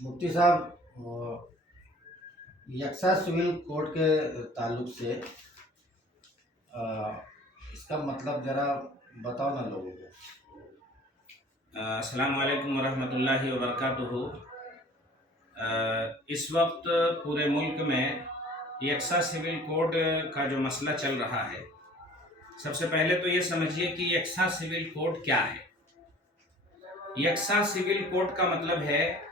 मुफ्ती साहब, यकसा civil code के ताल्लुक से इसका मतलब ज़रा बताओ ना लोगों को। अस्सलाम वालेकुम वरहमतुल्लाहि वबरकातुहू। इस वक्त पूरे मुल्क में यकसा सिविल कोड का जो मसला चल रहा है, सबसे पहले तो ये समझिए कि यकसा सिविल कोड क्या है। यकसा सिविल कोड का मतलब है,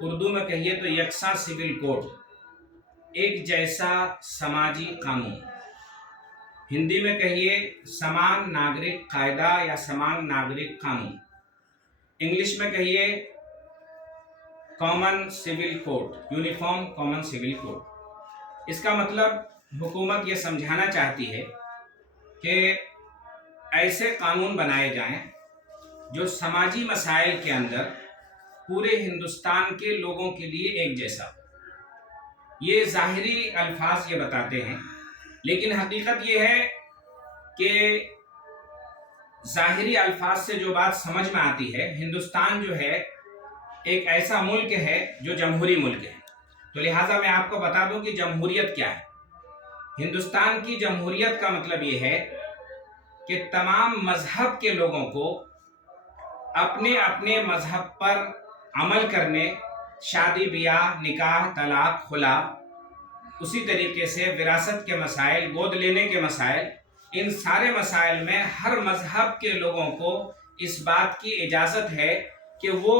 उर्दू में कहिए तो यकसा सिविल कोड, एक जैसा समाजी कानून। हिंदी में कहिए समान नागरिक कायदा या समान नागरिक कानून। इंग्लिश में कहिए common civil code, uniform common civil code. इसका मतलब हुकूमत ये समझाना चाहती है कि ऐसे कानून बनाए जाएं जो समाजी मसाइल के अंदर पूरे हिंदुस्तान के लोगों के लिए एक जैसा। ये ज़ाहिरी अल्फाज ये बताते हैं, लेकिन हकीकत ये है कि ज़ाहिरी अल्फाज से जो बात समझ में आती है, हिंदुस्तान जो है एक ऐसा मुल्क है जो जमहूरी मुल्क है। तो लिहाजा मैं आपको बता दूं कि जमहूरियत क्या है। हिंदुस्तान की जमहूरियत का मतलब ये है कि तमाम मजहब के लोगों को अपने अपने मजहब पर अमल करने, शादी ब्याह, निकाह, तलाक, खुला, उसी तरीके से विरासत के मसाइल, गोद लेने के मसाइल, इन सारे मसाइल में हर मजहब के लोगों को इस बात की इजाज़त है कि वो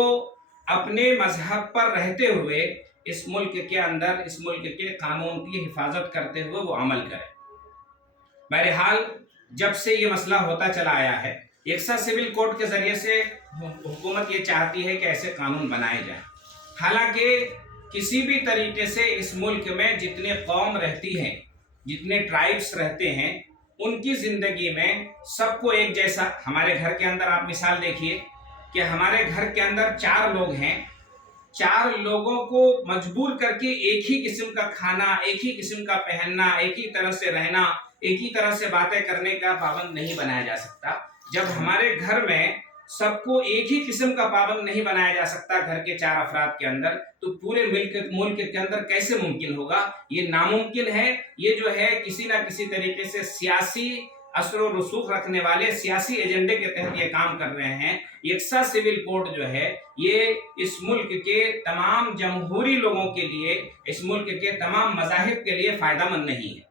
अपने मजहब पर रहते हुए इस मुल्क के अंदर, इस मुल्क के कानून की हिफाजत करते हुए वो अमल करें। बहरहाल जब से ये मसला होता चला आया है, यकसा सिविल कोड के ज़रिए से हुकूमत ये चाहती है कि ऐसे कानून बनाए जाएं। हालांकि किसी भी तरीके से इस मुल्क में जितने कौम रहती हैं, जितने ट्राइब्स रहते हैं, उनकी ज़िंदगी में सबको एक जैसा। हमारे घर के अंदर आप मिसाल देखिए कि हमारे घर के अंदर 4 लोग हैं, 4 लोगों को मजबूर करके एक ही किस्म का खाना, एक ही किस्म का पहनना, एक ही तरह से रहना, एक ही तरह से बातें करने का पाबंद नहीं बनाया जा सकता। जब हमारे घर में सबको एक ही किस्म का पाबंद नहीं बनाया जा सकता घर के 4 अफराद के अंदर, तो पूरे मुल्क के अंदर कैसे मुमकिन होगा? ये नामुमकिन है। ये जो है किसी ना किसी तरीके से सियासी असर और रसूख रखने वाले सियासी एजेंडे के तहत ये काम कर रहे हैं। यकसा सिविल कोड जो है ये इस मुल्क के तमाम जमहूरी लोगों के लिए, इस मुल्क के तमाम मज़ाहिब के लिए फ़ायदेमंद नहीं है।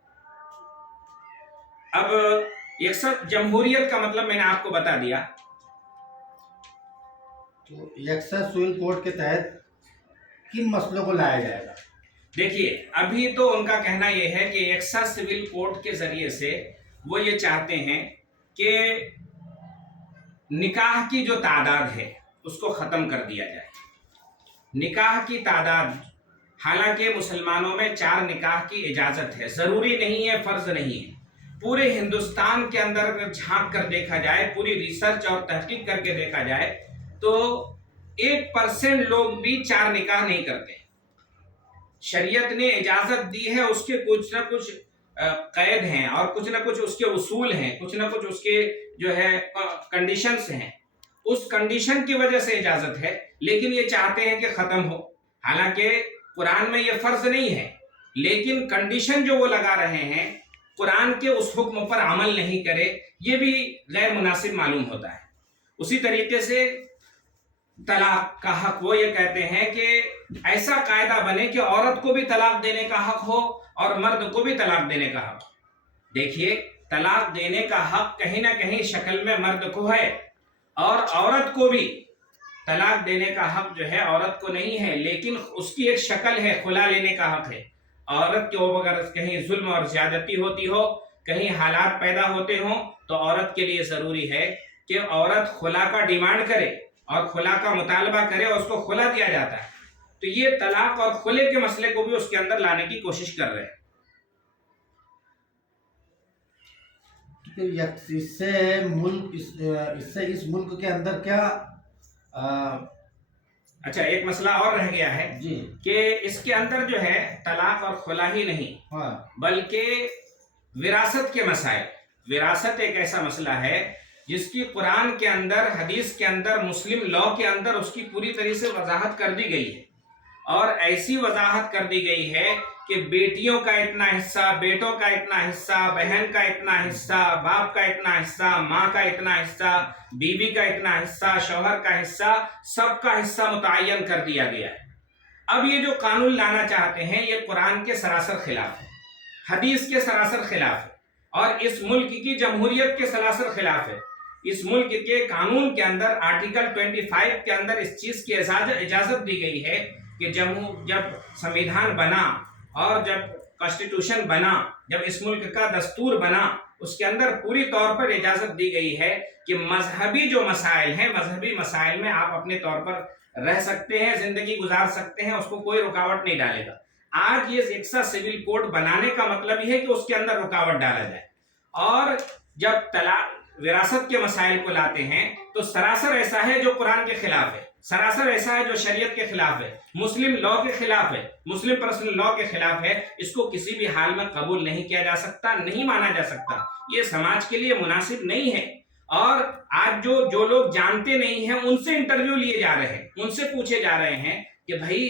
अब यकसा जमहूरियत का मतलब मैंने आपको बता दिया। तो यकसा सिविल कोड के तहत किन मसलों को लाया जाएगा? देखिए, अभी तो उनका कहना यह है कि यकसा सिविल कोड के ज़रिए से वो ये चाहते हैं कि निकाह की जो तादाद है उसको ख़त्म कर दिया जाए। निकाह की तादाद, हालांकि मुसलमानों में 4 निकाह की इजाज़त है, ज़रूरी नहीं है, फ़र्ज़ नहीं है। पूरे हिंदुस्तान के अंदर अगर झांक कर देखा जाए, पूरी रिसर्च और तहकीक करके देखा जाए, तो 1% लोग भी 4 निकाह नहीं करते। शरीयत ने इजाज़त दी है, उसके कुछ ना कुछ कैद हैं और कुछ ना कुछ उसके उसूल हैं, कुछ ना कुछ उसके जो है कंडीशंस हैं। उस कंडीशन की वजह से इजाज़त है, लेकिन ये चाहते हैं कि ख़त्म हो। हालांकि कुरान में ये फ़र्ज़ नहीं है, लेकिन कंडीशन जो वो लगा रहे हैं, कुरान के उस हुक्म पर अमल नहीं करे, ये भी गैर मुनासिब मालूम होता है। उसी तरीके से तलाक का हक, वो ये कहते हैं कि ऐसा कायदा बने कि औरत को भी तलाक देने का हक हो और मर्द को भी तलाक देने का हक। देखिए, तलाक देने का हक कहीं ना कहीं शक्ल में मर्द को है और औरत को भी तलाक देने का हक जो है औरत को नहीं है, लेकिन उसकी एक शक्ल है, खुला लेने का हक है। औरत के अगर कहीं जुल्म और ज्यादती होती हो, कहीं हालात पैदा होते हों, तो औरत के लिए ज़रूरी है कि औरत खुला का डिमांड करे और खुला का मुतालबा करे और उसको खुला दिया जाता है। तो ये तलाक और खुले के मसले को भी उसके अंदर लाने की कोशिश कर रहे हैं। तो इससे इस मुल्क के अंदर क्या अच्छा, एक मसला और रह गया है जी कि इसके अंदर जो है तलाक और खुला ही नहीं, हाँ, बल्कि विरासत के मसाइल। विरासत एक ऐसा मसला है जिसकी कुरान के अंदर, हदीस के अंदर, मुस्लिम लॉ के अंदर उसकी पूरी तरह से वजाहत कर दी गई है। اور ایسی وضاحت کر دی گئی ہے کہ بیٹیوں کا اتنا حصہ، بیٹوں کا اتنا حصہ، بہن کا اتنا حصہ، باپ کا اتنا حصہ، ماں کا اتنا حصہ، بیوی کا اتنا حصہ، شوہر کا حصہ، سب کا حصہ متعین کر دیا گیا ہے۔ اب یہ جو قانون لانا چاہتے ہیں یہ قرآن کے سراسر خلاف ہے، حدیث کے سراسر خلاف ہے، اور اس ملک کی جمہوریت کے سراسر خلاف ہے۔ اس ملک کے قانون کے اندر آرٹیکل 25 کے اندر اس چیز کی اجازت دی گئی ہے کہ جب سنویدھان بنا اور جب کانسٹیٹیوشن بنا، جب اس ملک کا دستور بنا، اس کے اندر پوری طور پر اجازت دی گئی ہے کہ مذہبی جو مسائل ہیں، مذہبی مسائل میں آپ اپنے طور پر رہ سکتے ہیں، زندگی گزار سکتے ہیں، اس کو کوئی رکاوٹ نہیں ڈالے گا۔ آج یہ یکساں سول کوڈ بنانے کا مطلب یہ ہے کہ اس کے اندر رکاوٹ ڈالا جائے، اور جب طلاق وراثت کے مسائل کو لاتے ہیں تو سراسر ایسا ہے جو قرآن کے خلاف ہے، سراسر ایسا ہے جو شریعت کے خلاف ہے، مسلم لا کے خلاف ہے، مسلم پرسنل لا کے خلاف ہے۔ اس کو کسی بھی حال میں قبول نہیں کیا جا سکتا، نہیں مانا جا سکتا، یہ سماج کے لیے مناسب نہیں ہے۔ اور آج جو لوگ جانتے نہیں ہیں ان سے انٹرویو لیے جا رہے ہیں، ان سے پوچھے جا رہے ہیں کہ بھائی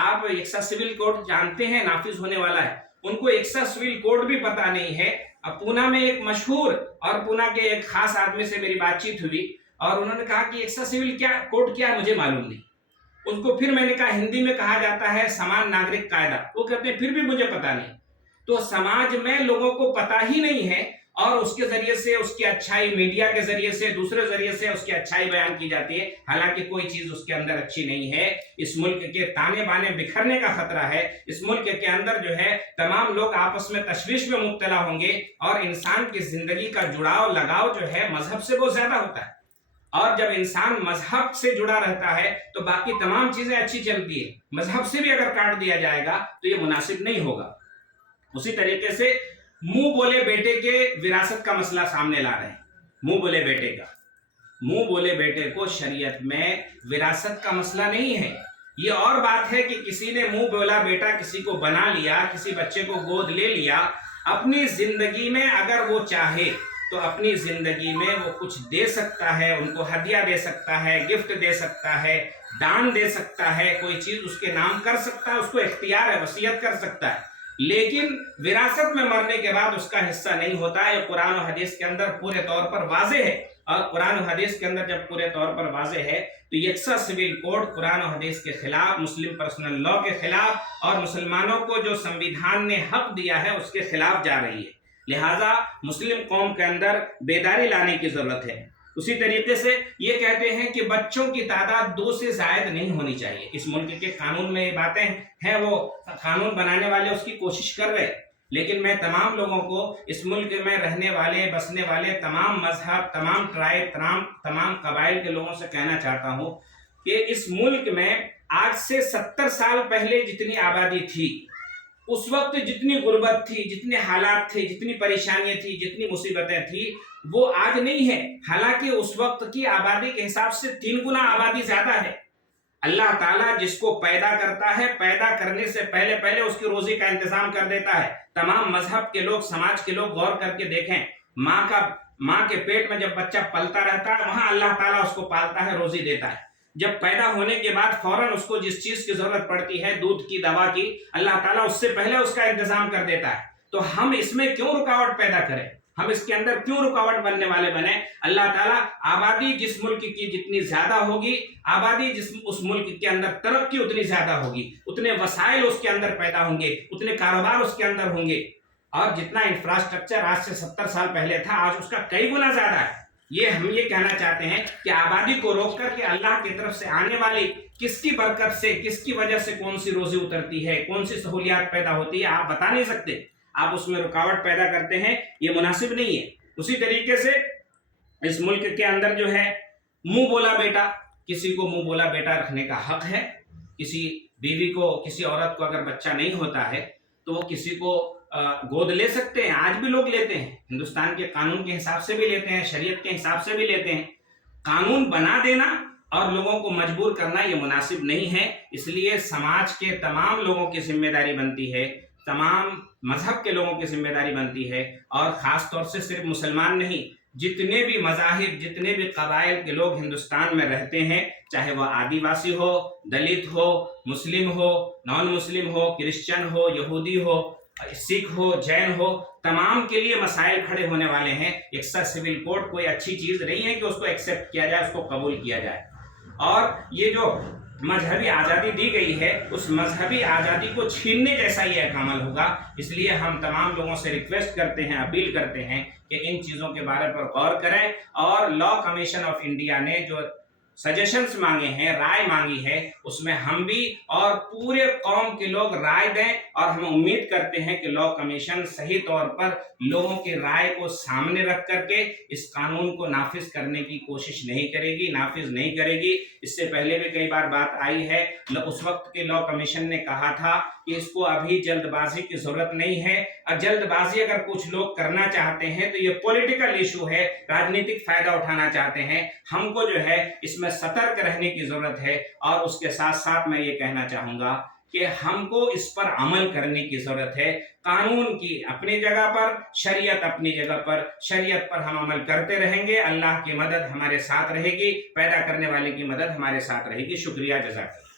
آپ یکساں سول کوڈ جانتے ہیں نافذ ہونے والا ہے؟ ان کو یکساں سول کوڈ بھی پتا نہیں ہے۔ اب پونا میں ایک مشہور اور پونا کے ایک خاص آدمی سے میری بات چیت ہوئی اور انہوں نے کہا کہ یکساں سول کوڈ کیا ہے مجھے معلوم نہیں۔ ان کو پھر میں نے کہا ہندی میں کہا جاتا ہے سمان ناگرک قاعدہ، وہ کہتے ہیں پھر بھی مجھے پتا نہیں۔ تو سماج میں لوگوں کو پتا ہی نہیں ہے، اور اس کے ذریعے سے اس کی اچھائی، میڈیا کے ذریعے سے، دوسرے ذریعے سے اس کی اچھائی بیان کی جاتی ہے، حالانکہ کوئی چیز اس کے اندر اچھی نہیں ہے۔ اس ملک کے تانے بانے بکھرنے کا خطرہ ہے۔ اس ملک کے اندر جو ہے تمام لوگ آپس میں تشویش میں مبتلا ہوں گے، اور انسان کی زندگی کا جڑاؤ لگاؤ جو ہے مذہب سے بہت زیادہ ہوتا ہے، اور جب انسان مذہب سے جڑا رہتا ہے تو باقی تمام چیزیں اچھی چلتی ہیں۔ مذہب سے بھی اگر کاٹ دیا جائے گا تو یہ مناسب نہیں ہوگا۔ اسی طریقے سے منہ بولے بیٹے کے وراثت کا مسئلہ سامنے لا رہے ہیں۔ منہ بولے بیٹے کا، منہ بولے بیٹے کو شریعت میں وراثت کا مسئلہ نہیں ہے۔ یہ اور بات ہے کہ کسی نے منہ بولا بیٹا کسی کو بنا لیا، کسی بچے کو گود لے لیا، اپنی زندگی میں اگر وہ چاہے تو اپنی زندگی میں وہ کچھ دے سکتا ہے، ان کو ہدیہ دے سکتا ہے، گفٹ دے سکتا ہے، دان دے سکتا ہے، کوئی چیز اس کے نام کر سکتا ہے، اس کو اختیار ہے، وصیت کر سکتا ہے، لیکن وراثت میں مرنے کے بعد اس کا حصہ نہیں ہوتا ہے۔ یہ قرآن و حدیث کے اندر پورے طور پر واضح ہے، اور قرآن و حدیث کے اندر جب پورے طور پر واضح ہے تو یکساں سول کوڈ قرآن و حدیث کے خلاف، مسلم پرسنل لا کے خلاف، اور مسلمانوں کو جو سنویدھان نے حق دیا ہے اس کے خلاف جا رہی ہے۔ لہذا مسلم قوم کے اندر بیداری لانے کی ضرورت ہے۔ اسی طریقے سے یہ کہتے ہیں کہ بچوں کی تعداد 2 سے زائد نہیں ہونی چاہیے۔ اس ملک کے قانون میں یہ باتیں ہیں، وہ قانون بنانے والے اس کی کوشش کر رہے، لیکن میں تمام لوگوں کو، اس ملک میں رہنے والے، بسنے والے تمام مذہب، تمام ٹرائب، تمام قبائل کے لوگوں سے کہنا چاہتا ہوں کہ اس ملک میں آج سے 70 سال پہلے جتنی آبادی تھی، اس وقت جتنی غربت تھی، جتنے حالات تھے، جتنی پریشانیاں تھی، جتنی مصیبتیں تھی، وہ آج نہیں ہے۔ حالانکہ اس وقت کی آبادی کے حساب سے 3 گنا آبادی زیادہ ہے۔ اللہ تعالیٰ جس کو پیدا کرتا ہے، پیدا کرنے سے پہلے اس کی روزی کا انتظام کر دیتا ہے۔ تمام مذہب کے لوگ، سماج کے لوگ غور کر کے دیکھیں، ماں کے پیٹ میں جب بچہ پلتا رہتا ہے وہاں اللہ تعالیٰ اس کو پالتا ہے، روزی دیتا ہے۔ جب پیدا ہونے کے بعد فوراً اس کو جس چیز کی ضرورت پڑتی ہے، دودھ کی، دوا کی، اللہ تعالیٰ اس سے پہلے اس کا انتظام کر دیتا ہے۔ تو ہم اس میں کیوں رکاوٹ پیدا کریں؟ ہم اس کے اندر کیوں رکاوٹ بننے والے بنے؟ اللہ تعالیٰ آبادی جس ملک کی جتنی زیادہ ہوگی، آبادی اس ملک کے اندر ترقی اتنی زیادہ ہوگی، اتنے وسائل اس کے اندر پیدا ہوں گے، اتنے کاروبار اس کے اندر ہوں گے، اور جتنا انفراسٹرکچر آج سے 70 سال پہلے تھا آج اس کا کئی گنا زیادہ ہے۔ ہم یہ کہنا چاہتے ہیں کہ آبادی کو روک کر کے اللہ کی طرف سے آنے والی کس کی برکت سے، کس کی وجہ سے کون سی روزی اترتی ہے، کون سی سہولیات پیدا ہوتی ہے، آپ بتا نہیں سکتے، آپ اس میں رکاوٹ پیدا کرتے ہیں، یہ مناسب نہیں ہے۔ اسی طریقے سے اس ملک کے اندر جو ہے منہ بولا بیٹا، کسی کو منہ بولا بیٹا رکھنے کا حق ہے۔ کسی بیوی کو، کسی عورت کو اگر بچہ نہیں ہوتا ہے تو وہ کسی کو گود لے سکتے ہیں، آج بھی لوگ لیتے ہیں، ہندوستان کے قانون کے حساب سے بھی لیتے ہیں، شریعت کے حساب سے بھی لیتے ہیں۔ قانون بنا دینا اور لوگوں کو مجبور کرنا یہ مناسب نہیں ہے۔ اس لیے سماج کے تمام لوگوں کی ذمہ داری بنتی ہے، تمام مذہب کے لوگوں کی ذمہ داری بنتی ہے، اور خاص طور سے صرف مسلمان نہیں، जितने भी मज़ाहिब, जितने भी कबाइल के लोग हिंदुस्तान में रहते हैं, चाहे वह आदिवासी हो, दलित हो, मुस्लिम हो, नॉन मुस्लिम हो, क्रिश्चियन हो, यहूदी हो, सिख हो, जैन हो, तमाम के लिए मसाइल खड़े होने वाले हैं। एक सिविल कोड कोई अच्छी चीज़ नहीं है कि उसको एक्सेप्ट किया जाए, उसको कबूल किया जाए। और ये जो मजहबी आज़ादी दी गई है, उस मजहबी आज़ादी को छीनने जैसा ये एक अमल होगा। इसलिए हम तमाम लोगों से रिक्वेस्ट करते हैं, अपील करते हैं कि इन चीज़ों के बारे पर गौर करें। और लॉ कमीशन ऑफ इंडिया ने जो सजेशंस मांगे हैं, राय मांगी है, उसमें हम भी और पूरे कौम के लोग राय दें। और हम उम्मीद करते हैं कि लॉ कमीशन सही तौर पर लोगों की राय को सामने रख करके इस कानून को नाफिज करने की कोशिश नहीं करेगी, नाफिज नहीं करेगी। इससे पहले भी कई बार बात आई है, उस वक्त के लॉ कमीशन ने कहा था कि इसको अभी जल्दबाजी की जरूरत नहीं है। और जल्दबाजी अगर कुछ लोग करना चाहते हैं तो ये पॉलिटिकल इशू है, राजनीतिक फायदा उठाना चाहते हैं। हमको जो है इसमें सतर्क रहने की जरूरत है। और उसके साथ साथ मैं ये कहना चाहूंगा कि हमको इस पर अमल करने की जरूरत है। कानून की अपनी जगह पर, शरीयत अपनी जगह पर, शरीयत पर हम अमल करते रहेंगे। अल्लाह की मदद हमारे साथ रहेगी, पैदा करने वाले की मदद हमारे साथ रहेगी। शुक्रिया, जज़ाकल्लाह।